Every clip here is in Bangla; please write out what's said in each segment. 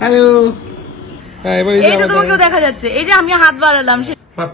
হ্যালো, এই তো তোমাকেও দেখা যাচ্ছে। এই যে আমি হাত বাড়ালাম,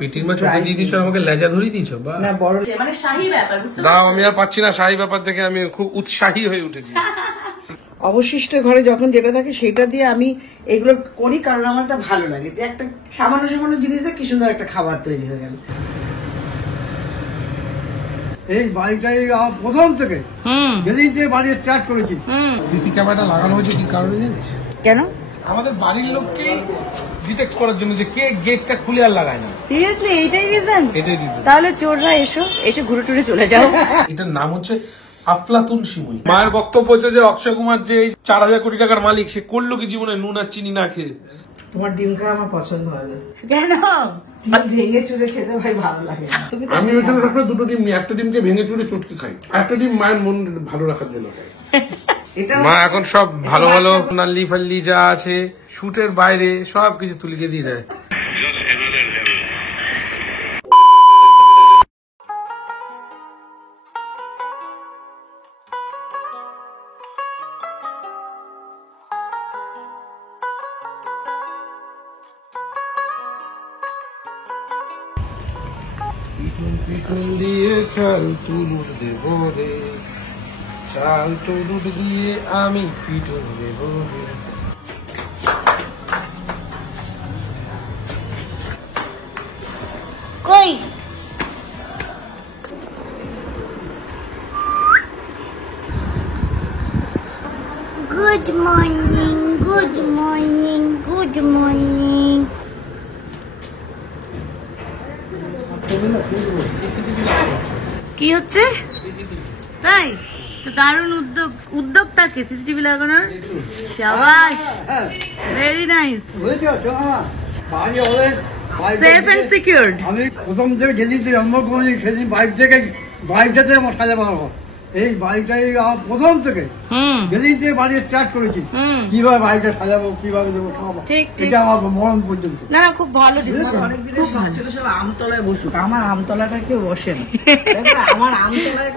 পেটির মাছ দিয়ে দিয়েছো, আমাকে লেজা ধরিয়ে দিয়েছো। না বড় মানে শাহী ব্যাপার, দাও, আমি আর পাচ্ছি না। শাহী ব্যাপার থেকে আমি খুব উৎসাহী হয়ে উঠেছি। অবশিষ্ট ঘরে যখন যেটা থাকে সেটা দিয়ে আমি এগুলো করি, কারণ আমার একটা ভালো লাগে যে একটা সামান্য সামান্য জিনিস দিয়ে কি সুন্দর একটা খাবার তৈরি হয়ে গেল। এই বাড়িটাই আমার প্রথম থেকে যেদিন থেকে বাড়ি স্টার্ট করেছি। সিসি ক্যামেরাটা লাগানো হয়েছে কি কারণে জানিস? কেন? আমাদের বাড়ির লোককে ডিটেক্ট করার জন্য, যে কে গেটটা খুলে আর লাগায় না। সিরিয়াসলি এইটাই রিজন? এটাই রিজন। তাহলে চোররা এসে ঘুরে টুরে চলে যাও। এটার নাম হচ্ছে আফলাতুন সিমুই। মায়ের বক্তব্য হচ্ছে যে অক্ষয় কুমার যে 4000 কোটি টাকার মালিক, সে করলো কি জীবনে নুন আর চিনি না খেয়ে? তোমার ডিম খাওয়া আমার পছন্দ হয় না। কেন? ডিম ভেঙে চুরে খেতে ভাই ভালো লাগে। আমি ওইখানে সবসময় দুটো ডিম নিই, একটা ডিমকে ভেঙে চুরে চটকে খাই, একটা ডিম মায়ের মন ভালো রাখার জন্য খাই। মা এখন সব ভালো ভালো নাল্লি ফাল্লি যা আছে শুটের বাইরে সবকিছু তুলিকে দিয়ে দেয়। পিটুন দিয়ে চাল তুলুর দেব রে, চাল তুলুর দিয়ে আমি পিটুন দেব রে। কই Good morning, good morning, good morning. কি হচ্ছে? তাই তো দারুণ উদ্যোগটা কে সিসিটিভি লাগানোর? শাবাশ, very nice, safe and secured. আমি প্রথম থেকে যেদিন জন্ম করেছি সেদিন বাইকটাতে আমার সাজানো হবে। এই বাড়িটাই আমার প্রথম থেকে যেদিন থেকে বাড়ি স্টার্ট করেছি, কিভাবে বাড়িটা সাজাবো, কিভাবে দেবো, সব এটা আমার মরণ পর্যন্ত। না না, খুব ভালো ডিসিশন। অনেক দিনের শখ ছিল সব আমতলায় বসুক, আমার আমতলাটা কেউ বসে না। আমার আমতলায়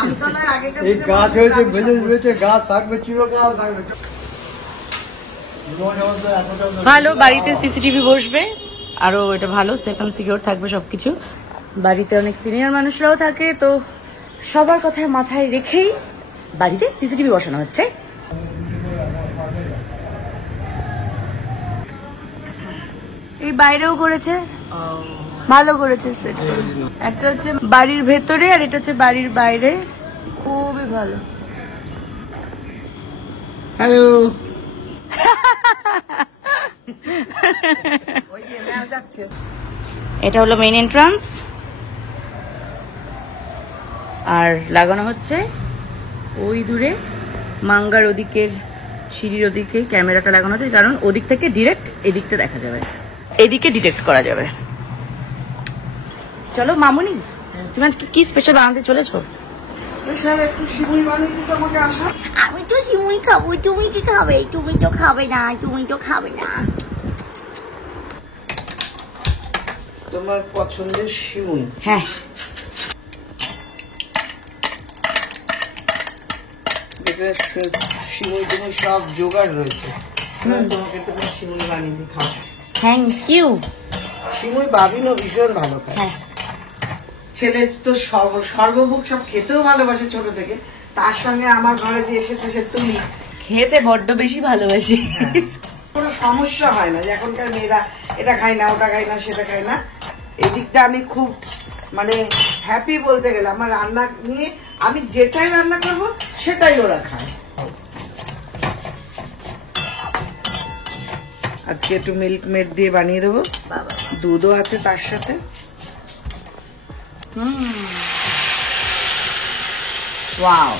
আমতলায় আগেকার এই গাছ হয়েছে, বেঁচে বেঁচে গাছ থাকবে, চিরকাল থাকবে। ভালো, বাড়িতে সিসিটিভি বসবে, আরো এটা ভালো, সেফ এন্ড সিকিউর থাকবে সবকিছু। বাড়িতে অনেক সিনিয়র মানুষরাও থাকে, তো সবার কথা মাথায় রেখেই বাড়িতে সিসিটিভি বসানো হচ্ছে। এই বাইরেও করেছে, ভালো করেছে সেটা। একটা হচ্ছে বাড়ির ভেতরে আর এটা হচ্ছে বাড়ির বাইরে, খুবই ভালো। হ্যালো, এটা হলো মেইন এন্ট্রান্স, আর লাগানো হচ্ছে ওই দূরে মাঙ্গার ওদিকের সিঁড়ির ওদিকে ক্যামেরাটা লাগানো হচ্ছে, কারণ ওদিক থেকে ডিরেক্ট এদিকটা দেখা যাবে, এদিকে ডিটেক্ট করা যাবে। চলো মামুনি, তুমি আজকে কি স্পেশাল বানাতে চলেছো? স্পেশাল একটু সিমুই বানিয়ে দিতে আমাকে আসো। আমি তো সিমুই খাবো, তুমি কি খাবে? তুমি তো খাবে না, তুমি তো খাবে না। তোমার পছন্দের সিমুই? হ্যাঁ, সিমুই তুমি সব জোগাড় রয়েছে, তোমাকে তুমি সিমুই বানিয়ে দিয়ে খাও। Thank you. সিমুই বাবিনও ভীষণ ভালো খায়। হ্যাঁ, ছেলে তো সর্বভোগ সব খেতেও ভালোবাসে ছোট থেকে, তার সঙ্গে আমার ঘরে যে এসেছে সে তুমি খেতে বড্ড বেশি ভালোবাসি। কোনো সমস্যা হয় না যে এখনকার মেয়েরা এটা খায় না, ওটা খায় না, সেটা খায় না। এই দিকটা আমি খুব মানে হ্যাপি বলতে গেলে। আমার রান্না নিয়ে আমি যেটাই রান্না করবো সেটাই ওরা খায়। আজকে একটু মিল্ক মেড দিয়ে বানিয়ে দেবো, দুধও আছে তার সাথে। Wow,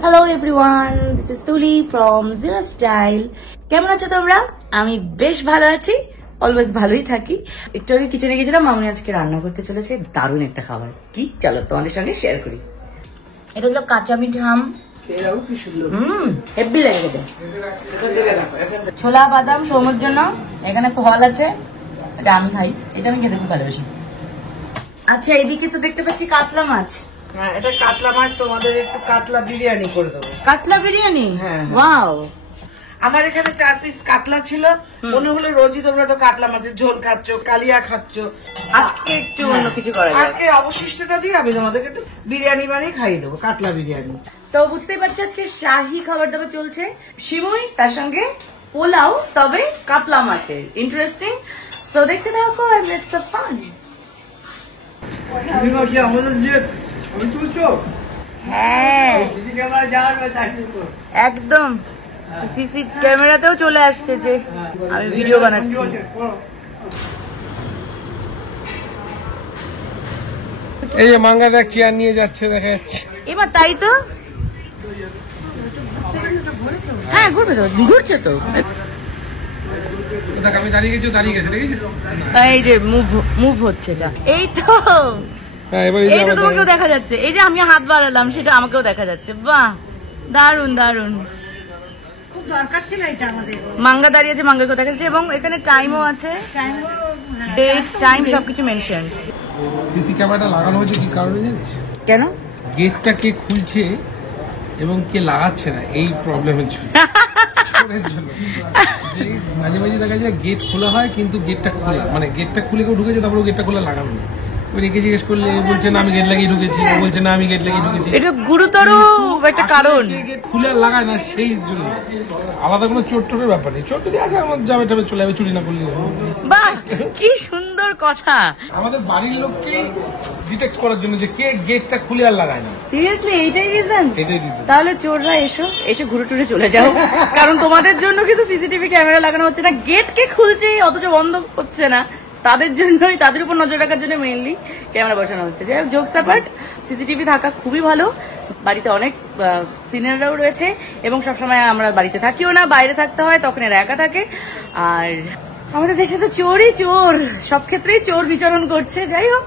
hello everyone, this is তুলি ফ্রম জিরো স্টাইল। কেমন আছো তোমরা? আমি বেশ ভালো আছি, অলওয়েজ ভালোই থাকি। একটু আগে কিচেনে গেছিলাম, মামনি আজকে রান্না করতে চলেছে দারুণ একটা খাবার। কি, চলো তোমাদের সঙ্গে শেয়ার করি। এটা হলো কাঁচা মিট হাম, হেব্বি লাগে খেতে। ছোলা বাদাম সৌমের জন্য, এখানে ফল আছে, এটা আমি খাই, এটা আমি খেতে খুব ভালোবাসি। আচ্ছা, এদিকে তো দেখতে পাচ্ছি কাতলা মাছ, হ্যাঁ, এটা কাতলা মাছ, তোমাদের একটু কাতলা বিরিয়ানি করে দেবো। কাতলা বিরিয়ানি? হ্যাঁ। ওয়াও। আমার এখানে 4 পিস কাতলা ছিল, মনে হলো রোজই তোমরা তো কাতলা মাছের ঝোল খাচ্ছ, কালিয়া খাচ্ছ, আজকে একটু অন্য কিছু করা যায়। আজকে অবশিষ্টটা দিয়ে আমি তোমাদেরকে একটু বিরিয়ানি বানিয়ে খাইয়ে দেবো, কাতলা বিরিয়ানি। তো বুঝতেই পারছি আজকে শাহী খাবার দাবার চলছে, সিমুই তার সঙ্গে পোলাও, তবে কাতলা মাছের। ইন্টারেস্টিং। সো দেখতে থাকো এন্ড লেটস হ্যাভ ফান। তুমি কি আমাদের যে ছবি তুলছো? হ্যাঁ দিদি ক্যামেরা যাওয়ার চাকরি তো একদম সিসি ক্যামেরাতেও চলে আসছে যে আমি ভিডিও বানাচ্ছি। এই যে মাঙ্গা দেখ চেয়ার নিয়ে যাচ্ছে, দেখা যাচ্ছে। এবার তাই তো, হ্যাঁ ঘুরবে তো, ঘুরছে তো। দেখ আমি দাঁড়িয়ে গেছি, দাঁড়িয়ে গেছে, দেখেছিস? এই যে মুভ হচ্ছে এটা, এই তো, হ্যাঁ এবার এই তো তোমাকেও দেখা যাচ্ছে। এই যে আমি হাত বাড়ালাম সেটা আমাকেও দেখা যাচ্ছে। বাহ, দারুন দারুন। খুব দরকার ছিল এটা আমাদের। মাঙ্গা দাঁড়িয়েছে, মাঙ্গাকেও দেখা যাচ্ছে, এবং এখানে টাইমও আছে, ডেট টাইম সবকিছু মেনশন। সিসি ক্যামেরাটা লাগানো হয়েছে কি কারণে জানিস? কেন? গেটটা কে খুলছে এবং কে লাগাচ্ছে না, এই প্রবলেমের জন্য। যে মাঝে মাঝে দেখা যায় গেট খোলা হয় কিন্তু গেটটা খোলা, মানে গেটটা খুলে কেউ ঢুকেছে, তারপরে গেটটা খোলা লাগানো নেই। একে জিজ্ঞেস করলে বলছে না আমি গেট লাগিয়ে ঢুকেছি, বলছে না আমি গেট লাগিয়ে ঢুকেছি। এটা গুরুতর একটা কারণ। গেট খুলে আর লাগায় না, সেই জন্য। আলাদা কোনো চোর টোরের ব্যাপার নেই, চোর যদি আসে আমার যাবে টাবে চলে যাবে, চুরি না করলে। বাহ, কি সুন্দর কথা। আমাদের বাড়ির লোককেই ডিটেক্ট করার জন্য যে কে গেটটা খুলে আর লাগায় না। সিরিয়াসলি এইটাই রিজন? এটাই reason। তাহলে চোররা এসে ঘুরে টুরে চলে যাও, কারণ তোমাদের জন্য কিন্তু সিসিটিভি ক্যামেরা লাগানো হচ্ছে না, গেট কে খুলছে অথচ বন্ধ হচ্ছে না, তাদের জন্যই, তাদের উপর নজর রাখার জন্য মেইনলি ক্যামেরা বসানো হচ্ছে। যাই হোক, জোকস অ্যাপার্ট, সিসিটিভি থাকা খুবই ভালো। বাড়িতে অনেক সিনিয়ররাও রয়েছে এবং সবসময় আমরা বাড়িতে থাকিও না, বাইরে থাকতে হয়, তখন এরা একা থাকে। আর আমাদের দেশে তো চোরই চোর, সব ক্ষেত্রেই চোর বিচরণ করছে। যাই হোক,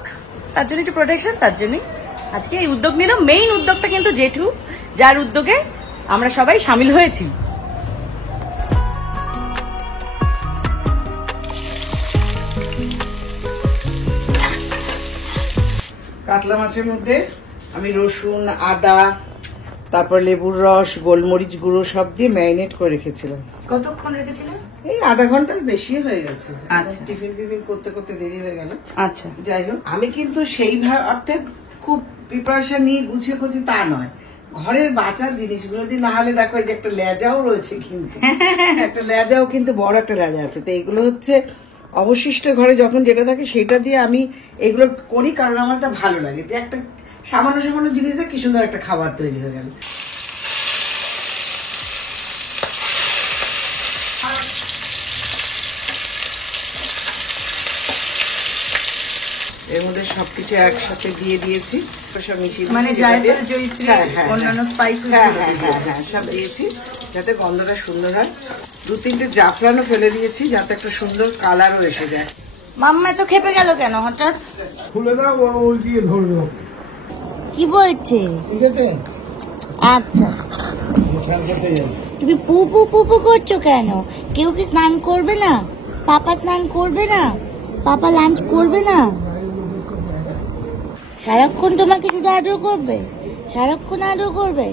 তার জন্য একটু প্রোটেকশন, তার জন্যই আজকে এই উদ্যোগ নিল। মেইন উদ্যোগটা কিন্তু জেঠু, যার উদ্যোগে আমরা সবাই সামিল হয়েছি। কাতলা মাছের মধ্যে আমি রসুন, আদা, তারপর লেবুর রস, গোলমরিচ গুঁড়ো সব দিয়ে ম্যারিনেট করে রেখেছিলাম। কতক্ষণ রেখেছিলেন? এই আধা ঘন্টার বেশি হয়ে গেছে। আচ্ছা। টিফিন করতে করতে দেরি হয়ে গেল। আচ্ছা। যাই হোক, আমি কিন্তু সেই অর্থে খুব প্রিপারেশন নিয়ে গুছিয়ে খুঁজি তা নয়, ঘরের বাঁচার জিনিসগুলো দিয়ে, না হলে দেখো এই যে একটা লেজাও রয়েছে, কিন্তু একটা লেজাও কিন্তু বড় একটা লেজা আছে। তো এইগুলো হচ্ছে অবশিষ্ট ঘরে যখন যেটা থাকে সেটা দিয়ে আমি এগুলো করি, কারণ আমার একটা ভালো লাগে যে একটা সামান্য সামান্য জিনিস দিয়ে কি সুন্দর একটা খাবার তৈরি হয়ে গেল। এর মধ্যে সবকিছু একসাথে দিয়ে দিয়েছি, সব মিশিয়ে মানে জায়ফল, জয়িত্রী, অন্যান্য স্পাইসেস সব দিয়েছি যাতে গন্ধটা সুন্দর হয়। 2-3টে জাফরানও ফেলে দিয়েছি যাতে একটা সুন্দর কালারও এসে যায়। মাম্মা তো খেপে গেল কেন হঠাৎ? খুলে দাও, ওই দিয়ে ধরবে। কি বলছে? ঠিক আছে, আচ্ছা, স্নান করতে যাবে। তুমি পুপু পুপু করছো কেন? কেউ কি স্নান করবে না? পাপা স্নান করবে না? পাপা লাঞ্চ করবে না? সারাক্ষণ তোমাকে শুধু আদর করবে? সারাক্ষণ আদর করবে?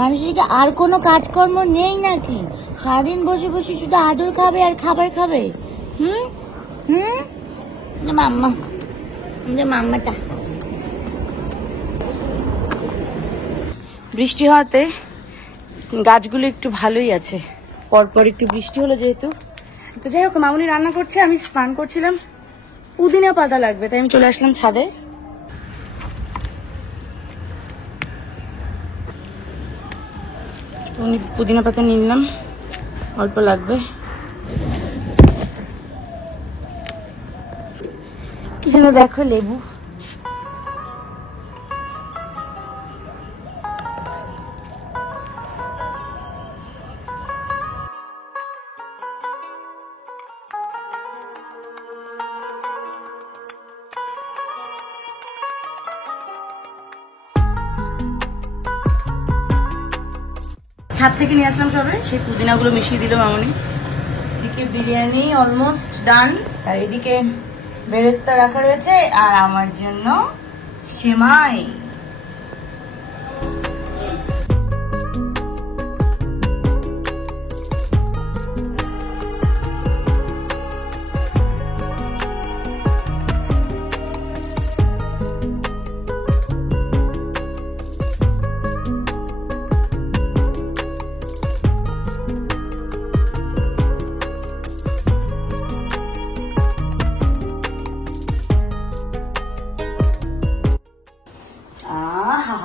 মানুষের কি আর কোনো কাজকর্ম নেই নাকি? সারাদিন বসে বসে শুধু আদর খাবে আর খাবার খাবে? হুম হুম, মাম্মা, মাম্মাটা। বৃষ্টি হওয়াতে গাছগুলো একটু ভালোই আছে, পরপর একটু বৃষ্টি হলো যেহেতু। তো যাই হোক, মামুনি রান্না করছে, আমি স্নান করছিলাম, পুদিনা পাতা লাগবে তাই আমি চলে আসলাম ছাদে। পুদিনা পাতা নিয়ে নিলাম, অল্প লাগবে। কি যেন দেখো, লেবু। ছাদ থেকে নিয়ে আসলাম সবে, সেই পুদিনাগুলো মিশিয়ে দিল মামনি। এদিকে বিরিয়ানি অলমোস্ট ডান, আর এদিকে বেরেস্তা রাখা রয়েছে, আর আমার জন্য সেমাই। আহা,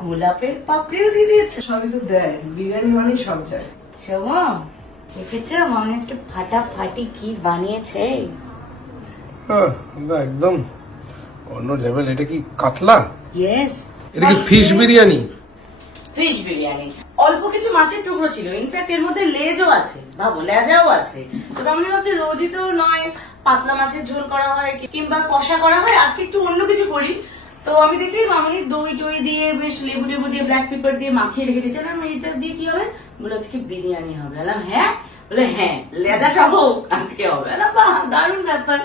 গোলাপের পাপড়িও দিয়ে দিয়েছে। সবই তো দেয়, বিরিয়ানি মানে সব যায়। শোমা দেখেছো মামনি আজকে ফাটাফাটি কি বানিয়েছে। একদম অন্য লেভেল। এটা কি কাতলা? ইয়েস, এটা কি ফিশ বিরিয়ানি? ফিশ বিরিয়ানি। অল্প কিছু মাছের টুকরো ছিল, ইনফ্যাক্ট এর মধ্যে লেজও আছে, ভাবো লেজাও আছে। তো আমি ভাবছি রোজই তো নয় পাতলা মাছের ঝোল করা হয় কিংবা কষা করা হয়, আজকে একটু অন্য কিছু করি। তো আমি দেখি মামনি দই টই দিয়ে বেশ লেবু টেবু দিয়ে ব্ল্যাক পেপার দিয়ে মাখিয়ে রেখে দিয়েছিলাম। এটা দিয়ে কি হবে? বলে আজকে বিরিয়ানি হবে। বললাম হ্যাঁ, বলে হ্যাঁ লেজা সহ আজকে হবে। বাহ, দারুণ ব্যাপার।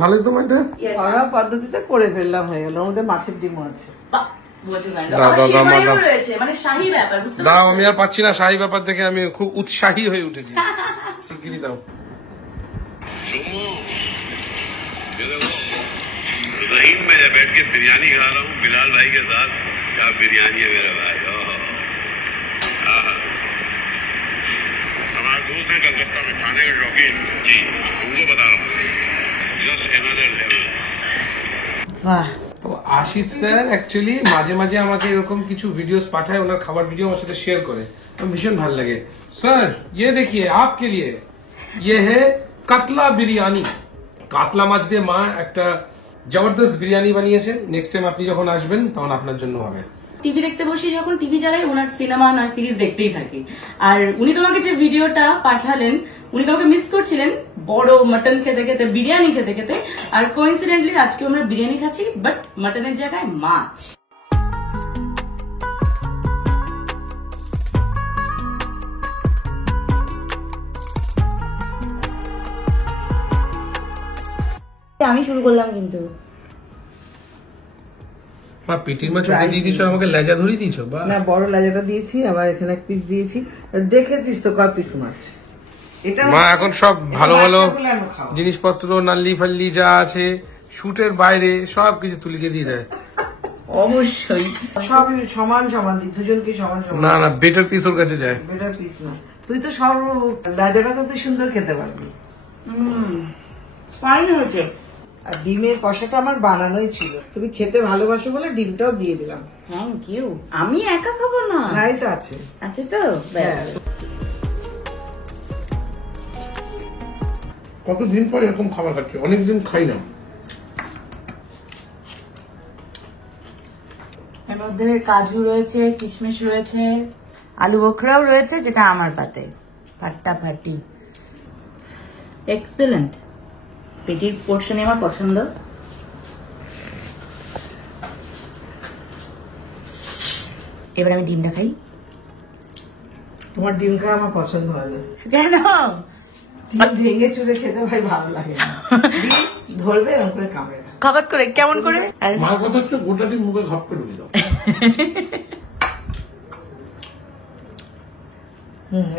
ভালোই তো এটা। Yes, ঘরোয়া পদ্ধতিতে করে ফেললাম, হয়ে গেল। ওর মধ্যে মাছের ডিমও আছে। বাহ, বলতে পারেন। দাও, দাও, দাও, সেমাইও দাও। রয়েছে, মানে শাহী ব্যাপার, বুঝতে দাও, পারছো? আমি আর পাচ্ছি না। শাহী ব্যাপার দেখে আমি খুব উৎসাহী হয়ে উঠেছি। শিগগিরই দাও। रहीम में जब बैठ के बिरयानी खा रहा हूँ बिलाल भाई के साथ। क्या बिरयानी है मेरा भाई। हमारे दोस्त हैं कलकत्ता में खाने के शौकीन जी, उनको बता रहा हूँ जस्ट अनदर लेवल। বাহ, তো আশিস স্যার অ্যাকচুয়ালি মাঝে মাঝে আমাকে এরকম কিছু ভিডিওস পাঠায়, ওনার খাবার ভিডিও আমার সাথে শেয়ার করে, আমার ভীষণ ভালো লাগে। স্যার ये देखिए आपके लिए ये है কাতলা বিরিয়ানি। কাতলা মাছ দিয়ে মা একটা জবরদস্ত বিরিয়ানি বানিয়েছে। নেক্সট টাইম আপনি যখন আসবেন তখন আপনার জন্য হবে। টিভি দেখতে বসে যখন টিভি চালাই ওনার সিনেমা নয় সিরিজ দেখতেই থাকি। আর উনি তোমাকে যে ভিডিওটা পাঠালেন, উনি তোমাকে মিস করছিলেন বড় মটন খেতে খেতে, বিরিয়ানি খেতে খেতে। আর কোইন্সিডেন্টলি আজকে আমরা বিরিয়ানি খাচ্ছি, বাট মটনের জায়গায় মাছ। আমি শুরু করলাম কিন্তু। মা পেটির মাছ ওকে দিয়ে দিয়েছো, আমাকে লেজা ধরিয়ে দিয়েছো। বা না, বড় লাজাটা দিয়েছি, আবার এখানে এক পিস দিয়েছি। দেখেছিস তো কয় পিস মাছ। এটা মা এখন সব ভালো ভালো বাচ্চাগুলো এনে খাও। জিনিসপত্র নাল্লি ফাল্লি যা আছে শুটের বাইরে সব কিছু তুলিকে দিয়ে দেয়। অবশ্যই সবই সমান সমান দিই, দুজনকে সমান সমান। না না, বেটার পিস ওর কাছে যায়। বেটার পিস না, তুই তো সব লাজাটা তো তুই সুন্দর খেতে পারবি। ফাইন হয়েছে। আর ডিমের কষাটা আমার বানানোই ছিল, তুমি খেতে ভালোবাসো বলে ডিমটাও দিয়ে দিলাম। Thank you. আমি একা খাবো না, নাই তো আছে। আছে তো। হ্যাঁ। কতদিন পর এরকম খাবার খাচ্ছি, অনেকদিন খাই না। এর মধ্যে কাজু রয়েছে, কিশমিশ রয়েছে, আলু বোখরাও রয়েছে, যেটা আমার পাতে ফাটাফাটি এক্সেলেন্ট। পেটির পোর্শনে আমার পছন্দ। এবার আমি ডিমটা খাই। তোমার ডিম খাওয়া আমার পছন্দ হয় না। কেন? ডিম ভেঙে চুরে খেতে ভাই ভালো লাগে না। ডিম ধরবে এরকম করে কামড়ে না। খাবার করে কেমন করে? মার কথা হচ্ছে গোটাটি মুখে ঘপ করে ঢুকে দাও।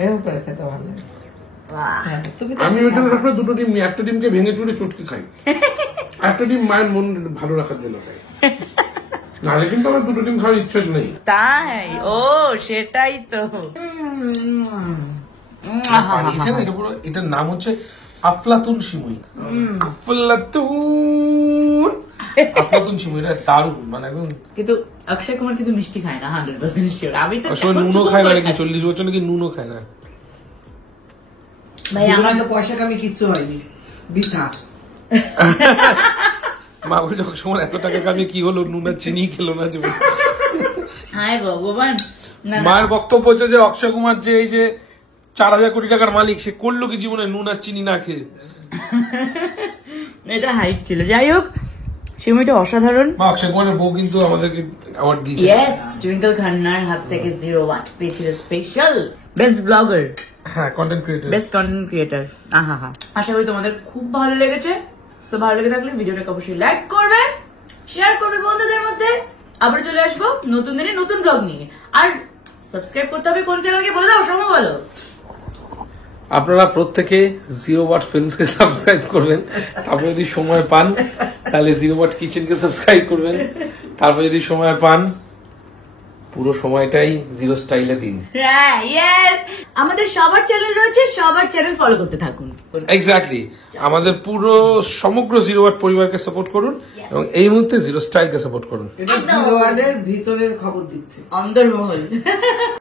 এরকম করে খেতে ভালো লাগে। বাহ, হ্যাঁ, তুমি তো আমি ওই জন্য সবসময় দুটো ডিম নিই, একটা ডিমকে ভেঙে চুরে চটকে খাই। একটা ডিম মায়ের মন ভালো রাখার জন্য খাই, নাহলে কিন্তু আমার দুটো ডিম খাওয়ার ইচ্ছা নেই। তাই? ও সেটাই তো। বানিয়েছে না, এটা পুরো, এটার নাম হচ্ছে আফলাতুন সিমুই। আফলাতুন আফলাতুন সিমুই, এটা দারুণ, মানে একদম। কিন্তু অক্ষয় কুমার কিন্তু মিষ্টি খায় না 100% শিওর। আমি তো আসলে নুনও খায় না নাকি, 40 বছর নাকি নুনও খায় না। ভাই আমার তো পয়সা কামি কিচ্ছু হয়নি, বৃথা। মা বলছে সময় এত টাকা কামিয়ে কি হলো, নুন আর চিনি খেলো না জীবন। হায় ভগবান। না না, মায়ের বক্তব্য হচ্ছে যে অক্ষয় কুমার যে এই যে 4000 কোটি টাকার মালিক, সে করলো কি জীবনে নুন আর চিনি না খেয়ে। এটা হাইট ছিল। যাই হোক, সিমিটা অসাধারণ। মা অক্ষয় কুমারের বউ কিন্তু আমাদেরকে অ্যাওয়ার্ড দিয়েছে। ইয়েস, টুইঙ্কল খান্নার হাত থেকে 01 পেয়েছিল স্পেশাল বেস্ট ব্লগার, হ্যাঁ, content creator. Best content creator. আহা হা, আশা করি তোমাদের খুব ভালো লেগেছে। সো ভালো লেগে থাকলে ভিডিওটাকে অবশ্যই লাইক করবে, শেয়ার করবে বন্ধুদের মধ্যে। আবার চলে আসবো নতুন দিনে নতুন ব্লগ নিয়ে। আর সাবস্ক্রাইব করতে হবে কোন চ্যানেলকে বলে দাও, সময় বলো। আপনারা প্রত্যেকে 0 ওয়াট ফিল্মসকে সাবস্ক্রাইব করবেন, তারপর যদি সময় পান তাহলে 0 ওয়াট কিচেনকে সাবস্ক্রাইব করবেন, তারপর যদি সময় পান পুরো সময়টাই জিরো স্টাইলে দিন। হ্যাঁ, ইয়েস, আমাদের সবার চ্যানেল রয়েছে, সবার চ্যানেল ফলো করতে থাকুন। এক্স্যাক্টলি, আমাদের পুরো সমগ্র জিরো ওয়াট পরিবারকে সাপোর্ট করুন এবং এই মুহূর্তে জিরো স্টাইলকে সাপোর্ট করুন। এটা জিরো ওয়ার্ডের ভিতরের খবর দিচ্ছে অন্দরমহল।